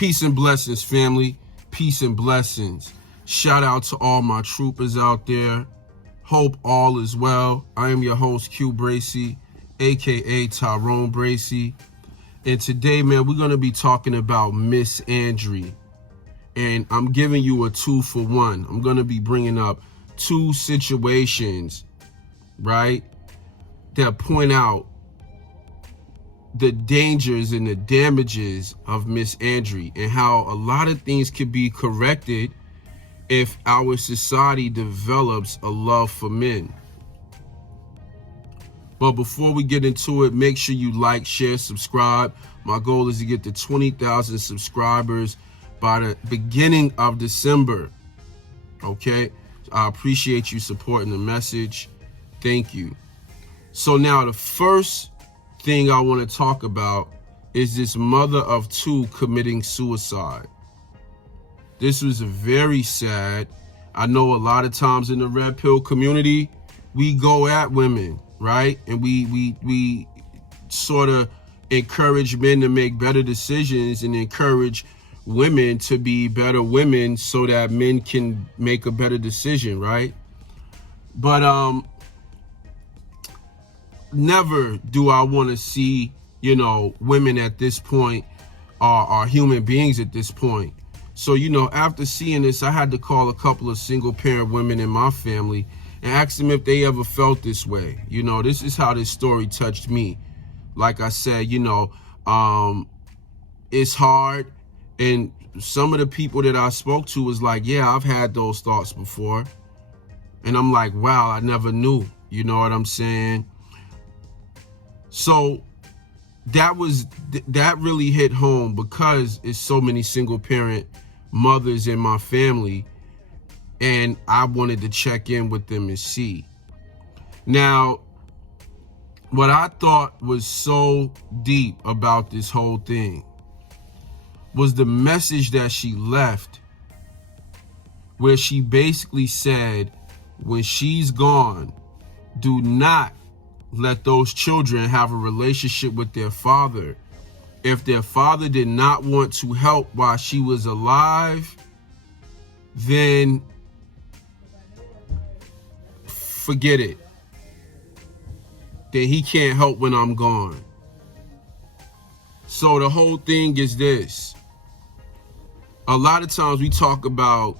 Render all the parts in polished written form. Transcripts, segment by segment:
Peace and blessings, family. Peace and blessings. Shout out to all my troopers out there. Hope all is well. I am your host, CueBracey, aka Tyrone Bracey. And today, man, we're going to be talking about Miss Andre. And I'm giving you a 2-for-1. I'm going to be bringing up two situations, right, that point out the dangers and the damages of Miss Andre and how a lot of things can be corrected if our society develops a love for men. But before we get into it, make sure you like, share, subscribe. My goal is to get to 20,000 subscribers by the beginning of December. Okay? I appreciate you supporting the message. Thank you. So now the first thing I want to talk about is this mother of two committing suicide. This was very sad. I know a lot of times in the red pill community, we go at women, right? And we sort of encourage men to make better decisions and encourage women to be better women so that men can make a better decision, right? But never do I want to see, women at this point are human beings at this point. So, after seeing this, I had to call a couple of single parent women in my family and ask them if they ever felt this way. This is how this story touched me. Like I said, it's hard. And some of the people that I spoke to was like, yeah, I've had those thoughts before. And I'm like, wow, I never knew. You know what I'm saying? So that really hit home because it's so many single parent mothers in my family, and I wanted to check in with them and see. Now, what I thought was so deep about this whole thing was the message that she left, where she basically said, when she's gone, do not let those children have a relationship with their father. If their father did not want to help while she was alive, then forget it. Then he can't help when I'm gone. So the whole thing is this. A lot of times we talk about,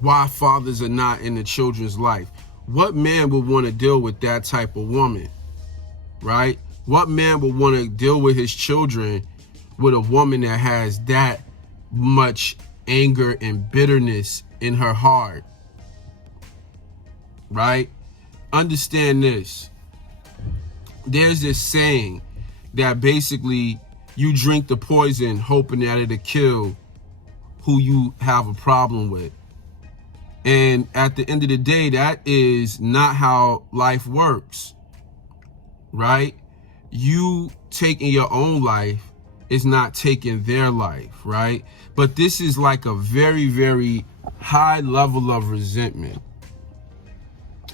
why fathers are not in the children's life. What man would want to deal with that type of woman, right? What man would want to deal with his children with a woman that has that much anger and bitterness in her heart, right? Understand this. There's this saying that basically you drink the poison hoping that it'll kill who you have a problem with. And at the end of the day, that is not how life works, right? You taking your own life is not taking their life, right? But this is like a very, very high level of resentment.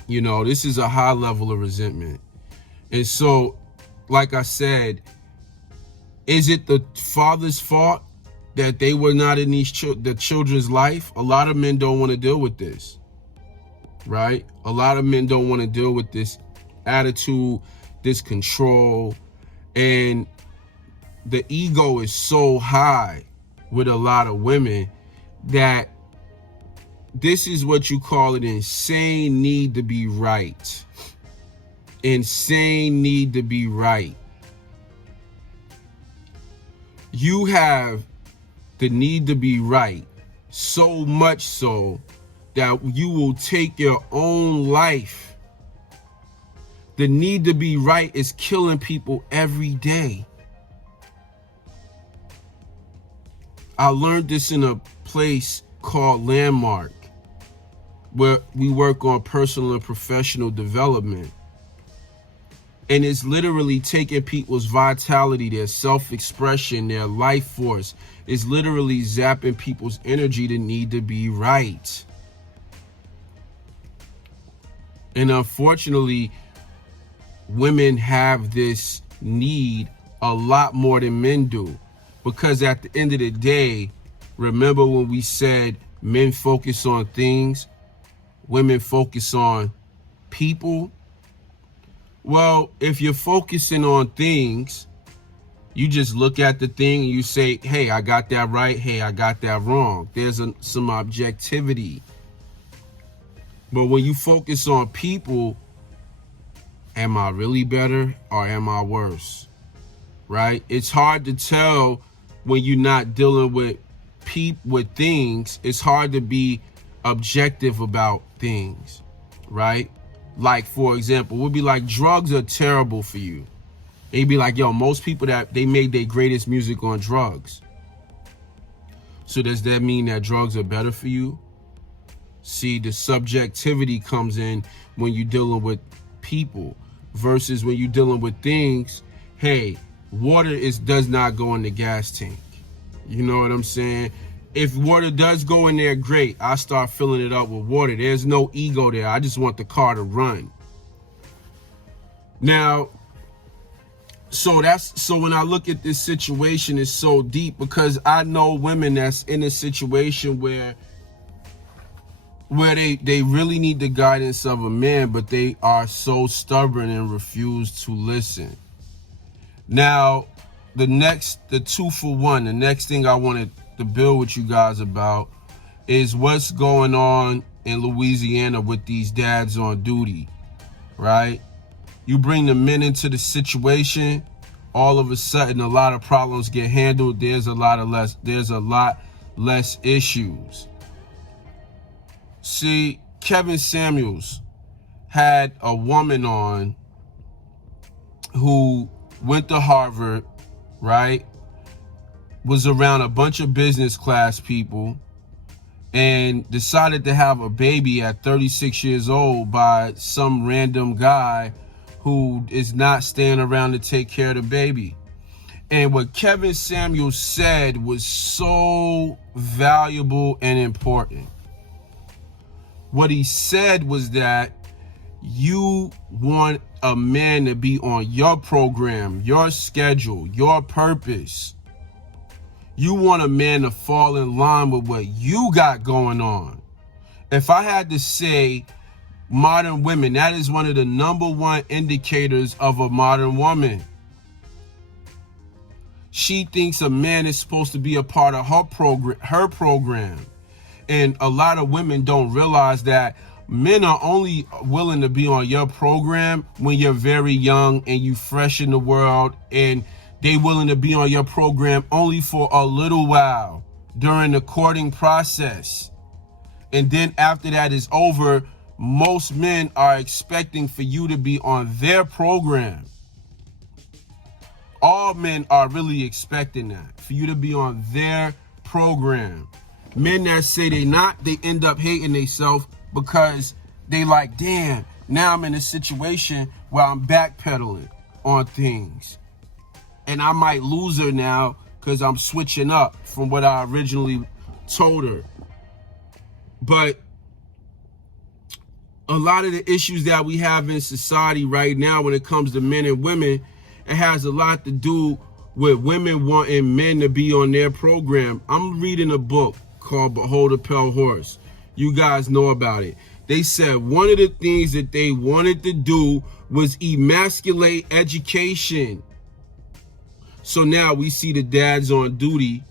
This is a high level of resentment. And so, like I said, is it the father's fault that they were not in the children's life? A lot of men don't want to deal with this, right? A lot of men don't want to deal with this attitude, this control, and the ego is so high with a lot of women that this is what you call an insane need to be right. Insane need to be right. You have the need to be right, so much so that you will take your own life. The need to be right is killing people every day. I learned this in a place called Landmark, where we work on personal and professional development. And it's literally taking people's vitality, their self-expression, their life force. It's literally zapping people's energy to need to be right. And unfortunately, women have this need a lot more than men do. Because at the end of the day, remember when we said men focus on things, women focus on people? Well, if you're focusing on things, you just look at the thing and you say, hey, I got that right. Hey, I got that wrong. There's some objectivity. But when you focus on people, am I really better or am I worse? Right? It's hard to tell when you're not dealing with things. It's hard to be objective about things, right? Like, for example, we'll be like, drugs are terrible for you. They'd be like, yo, most people that they made their greatest music on drugs. So does that mean that drugs are better for you? See, the subjectivity comes in when you're dealing with people versus when you're dealing with things. Hey, water does not go in the gas tank. You know what I'm saying? If water does go in there, great. I start filling it up with water. There's no ego there. I just want the car to run. Now, so when I look at this situation, it's so deep because I know women that's in a situation where they really need the guidance of a man, but they are so stubborn and refuse to listen. Now, the 2-for-1, the next thing I wanted to build with you guys about is what's going on in Louisiana with these dads on duty, right? You bring the men into the situation, all of a sudden a lot of problems get handled. There's a lot less issues. See, Kevin Samuels had a woman on who went to Harvard, right? Was around a bunch of business class people and decided to have a baby at 36 years old by some random guy who is not staying around to take care of the baby. And what Kevin Samuels said was so valuable and important. What he said was that you want a man to be on your program, your schedule, your purpose. You want a man to fall in line with what you got going on. If I had to say modern women, that is one of the #1 indicators of a modern woman. She thinks a man is supposed to be a part of her program. And a lot of women don't realize that men are only willing to be on your program when you're very young and you fresh in the world, and they willing to be on your program only for a little while during the courting process. And then after that is over, most men are expecting for you to be on their program. All men are really expecting that, for you to be on their program. Men that say they not, they end up hating themselves because they like, damn, now I'm in a situation where I'm backpedaling on things. And I might lose her now because I'm switching up from what I originally told her. But a lot of the issues that we have in society right now when it comes to men and women, it has a lot to do with women wanting men to be on their program. I'm reading a book called Behold a Pale Horse. You guys know about it. They said one of the things that they wanted to do was emasculate education. So now we see the dads on duty.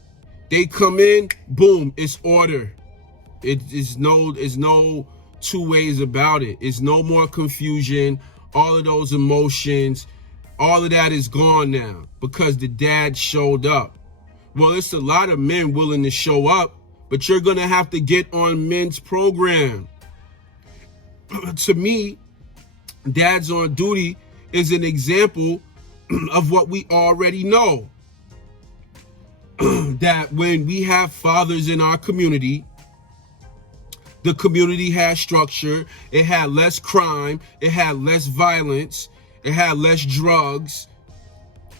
They come in, boom, it's order. It's no two ways about it. It's no more confusion. All of those emotions, all of that is gone now because the dad showed up. Well, it's a lot of men willing to show up, but you're going to have to get on men's program. To me, dads on duty is an example of what we already know. That when we have fathers in our community, the community had structure, it had less crime, it had less violence, it had less drugs,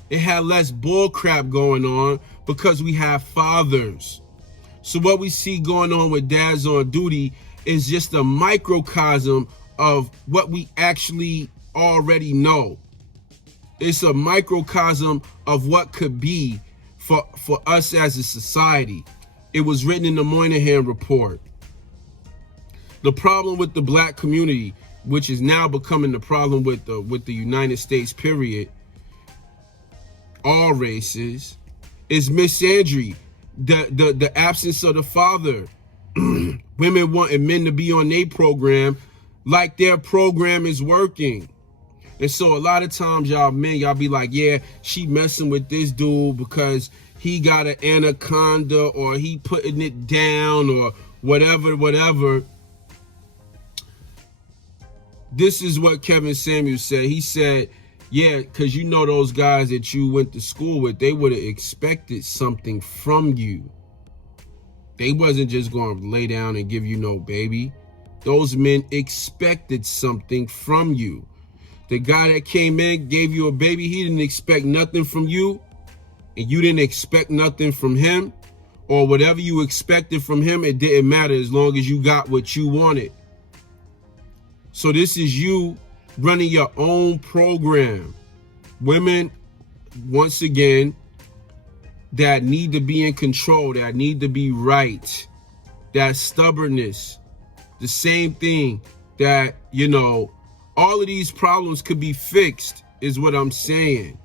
it had less bull crap going on because we have fathers. So what we see going on with dads on duty is just a microcosm of what we actually already know. It's a microcosm of what could be for us as a society. It was written in the Moynihan Report. The problem with the black community, which is now becoming the problem with the United States, period, all races, is misandry, the absence of the father. Women wanting men to be on their program like their program is working. And so a lot of times y'all men, y'all be like, yeah, she messing with this dude because he got an anaconda or he putting it down or whatever. This is what Kevin Samuels said. He said, yeah, because you know those guys that you went to school with, they would have expected something from you. They wasn't just going to lay down and give you no baby. Those men expected something from you. The guy that came in, gave you a baby, he didn't expect nothing from you, and you didn't expect nothing from him, or whatever you expected from him, it didn't matter as long as you got what you wanted. So this is you running your own program. Women, once again, that need to be in control, that need to be right, that stubbornness, the same thing that, you know, all of these problems could be fixed is what I'm saying.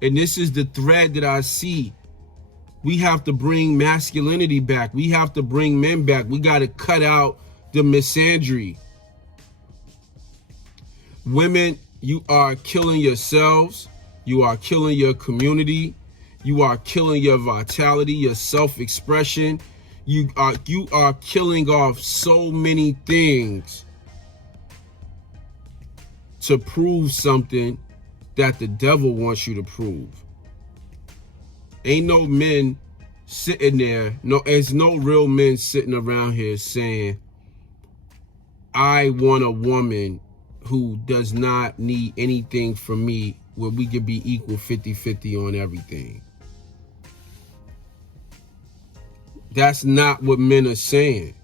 And this is the thread that I see. We have to bring masculinity back. We have to bring men back. We got to cut out the misandry. Women, you are killing yourselves. You are killing your community. You are killing your vitality, your self-expression. You are killing off so many things to prove something that the devil wants you to prove. Ain't no men sitting there, there's no real men sitting around here saying, I want a woman who does not need anything from me, where we could be equal 50-50 on everything. That's not what men are saying.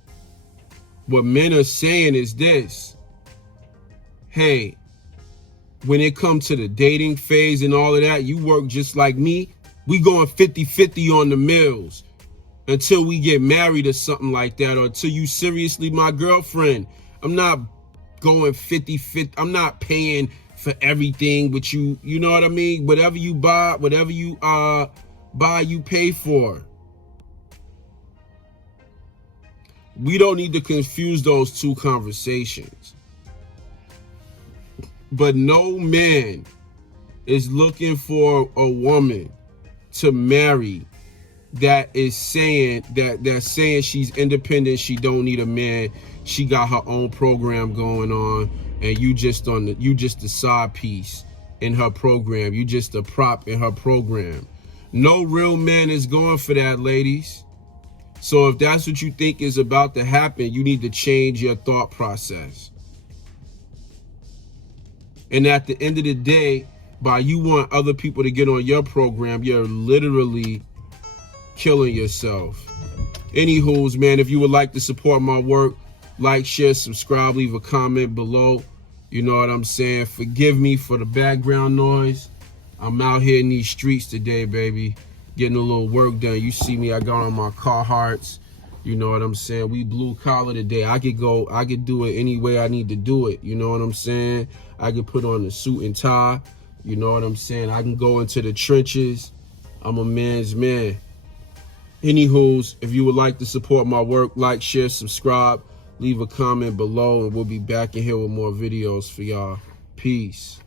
What men are saying is this. Hey, when it comes to the dating phase and all of that, you work just like me. We going 50-50 on the meals until we get married or something like that, or until you seriously my girlfriend. I'm not going 50-50. I'm not paying for everything, but you know what I mean? Whatever you buy, you pay for. We don't need to confuse those two conversations. But no man is looking for a woman to marry that is saying that's saying she's independent, she don't need a man, she got her own program going on, and you just a side piece in her program. You just a prop in her program. No real man is going for that, ladies. So if that's what you think is about to happen, you need to change your thought process. And at the end of the day, by you want other people to get on your program, you're literally killing yourself. Anywho's, man, if you would like to support my work, like, share, subscribe, leave a comment below. You know what I'm saying? Forgive me for the background noise. I'm out here in these streets today, baby, getting a little work done. You see me, I got on my Carhartts. You know what I'm saying? We blue collar today. I could do it any way I need to do it. You know what I'm saying? I could put on a suit and tie. You know what I'm saying? I can go into the trenches. I'm a man's man. Anywho's, if you would like to support my work, like, share, subscribe, leave a comment below, and we'll be back in here with more videos for y'all. Peace.